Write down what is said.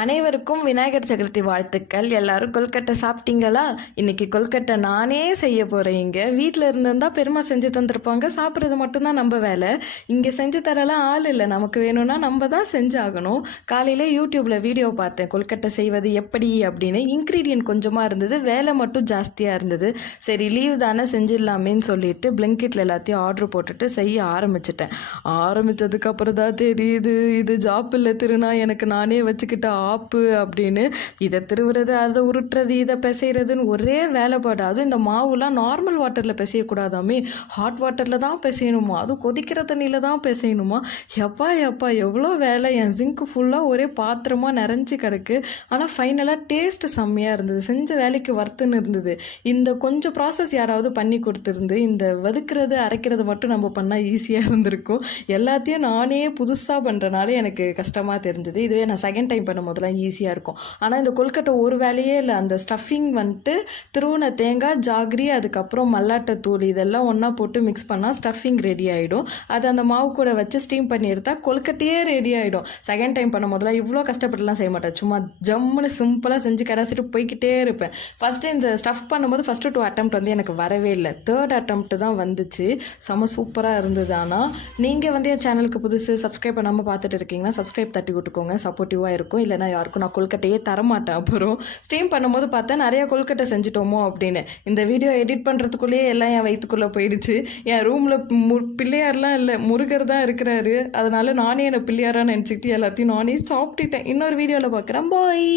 அனைவருக்கும் விநாயகர் சதுர்த்தி வாழ்த்துக்கள். எல்லாரும் கொல்கட்டை சாப்பிட்டீங்களா? இன்னைக்கு கொல்கட்டை நானே செய்ய போகிறேன். இங்கே வீட்டில் இருந்திருந்தா பெருமை செஞ்சு தந்திருப்பாங்க. சாப்பிட்றது மட்டும்தான் நம்ம வேலை. இங்கே செஞ்சு தரலாம் ஆள் இல்லை. நமக்கு வேணும்னா நம்ம தான் செஞ்சாகணும். காலையிலே யூடியூப்பில் வீடியோ பார்த்தேன் கொல்கட்டை செய்வது எப்படி அப்படின்னு. இன்க்ரீடியன்ட் கொஞ்சமாக இருந்தது, வேலை மட்டும் ஜாஸ்தியாக இருந்தது. சரி லீவ் தானே செஞ்சிடலாமேன்னு சொல்லிட்டு பிளிங்கிட்டில் எல்லாத்தையும் ஆர்டர் போட்டுட்டு செய்ய ஆரம்பிச்சிட்டேன். ஆரம்பித்ததுக்கப்புறம் தான் தெரியுது இது ஜாப் இல்லை திருநா எனக்கு நானே வச்சுக்கிட்ட ஆப்பு அப்படின்னு. இதை திருவுறது, அதை உருட்டுறது, இதை பிசைறதுன்னு ஒரே வேலைப்பாடு. அதுவும் இந்த மாவுலாம் நார்மல் வாட்டரில் பிசையக்கூடாதாமே, ஹாட் வாட்டரில் தான் பிசையணுமா, அதுவும் கொதிக்கிற தண்ணியில் தான் பிசையணுமா. எப்பா எவ்வளோ வேலை. என் ஜிங்க்கு ஃபுல்லாக ஒரே பாத்திரமாக நிறைஞ்சி கிடக்கு. ஆனால் ஃபைனலாக டேஸ்ட் செம்மையாக இருந்தது. செஞ்ச வேலைக்கு வர்த்துன்னு இருந்தது. இந்த கொஞ்சம் ப்ராசஸ் யாராவது பண்ணி கொடுத்துருந்து இந்த வதக்கிறது அரைக்கிறது மட்டும் நம்ம பண்ணால் ஈஸியாக இருந்திருக்கும். எல்லாத்தையும் நானே புதுசாக பண்ணுறனால எனக்கு கஷ்டமாக தெரிஞ்சது. இதுவே நான் செகண்ட் டைம் பண்ணும் போதெல்லாம் ஈஸியாக இருக்கும். ஆனால் இந்த கொல்கட்டை ஒரு வேலையே இல்லை. அந்த ஸ்டஃபிங் வந்துட்டு திருவுன தேங்காய், ஜாகிரி, அதுக்கப்புறம் மல்லாட்டை தூள் இதெல்லாம் ஒன்றா போட்டு மிக்ஸ் பண்ணால் ஸ்டஃபிங் ரெடி ஆகிடும். அது அந்த மாவு கூட வச்சு ஸ்டீம் பண்ணி எடுத்தால் கொல்கட்டையே ரெடி ஆகிடும். செகண்ட் டைம் பண்ணும் போதெல்லாம் இவ்வளோ கஷ்டப்பட்டுலாம் செய்ய மாட்டேன். சும்மா ஜம்முன்னு சிம்பிளாக செஞ்சு கடைசிட்டு போய்கிட்டே இருப்பேன். ஃபஸ்ட்டு இந்த ஸ்டஃப் பண்ணும்போது ஃபஸ்ட்டு 2 அட்டெம்ப்ட் வந்து எனக்கு வரவே இல்லை. 3rd அட்டெம்ப்ட் தான் வந்துச்சு. செம சூப்பராக இருந்தது. ஆனால் நீங்கள் வந்து என் சேனலுக்கு புதுசு சப்ஸ்கிரைப் பண்ணாமல் பார்த்துட்டு இருக்கீங்கன்னா சப்ஸ்கிரைப் தட்டி விட்டுக்கோங்க, சப்போர்ட்டிவாக இருக்கும். இல்லைனா யாருக்கும் நான் கொல்கட்டையே தரமாட்டேன். அப்புறம் ஸ்டீம் பண்ணும்போது பார்த்தா நிறைய கொல்கட்டை செஞ்சுட்டோமோ அப்படின்னு. இந்த வீடியோ எடிட் பண்ணுறதுக்குள்ளேயே எல்லாம் என் வயிற்றுக்குள்ளே போயிடுச்சு. என் ரூமில் பிள்ளையார்லாம் இல்லை, முருகர் தான் இருக்கிறாரு. அதனால நானே என்னை பிள்ளையாராக நினச்சிக்கிட்டு எல்லாத்தையும் நானே சாப்பிட்டுட்டேன். இன்னொரு வீடியோவில் பார்க்குறேன். பாய்.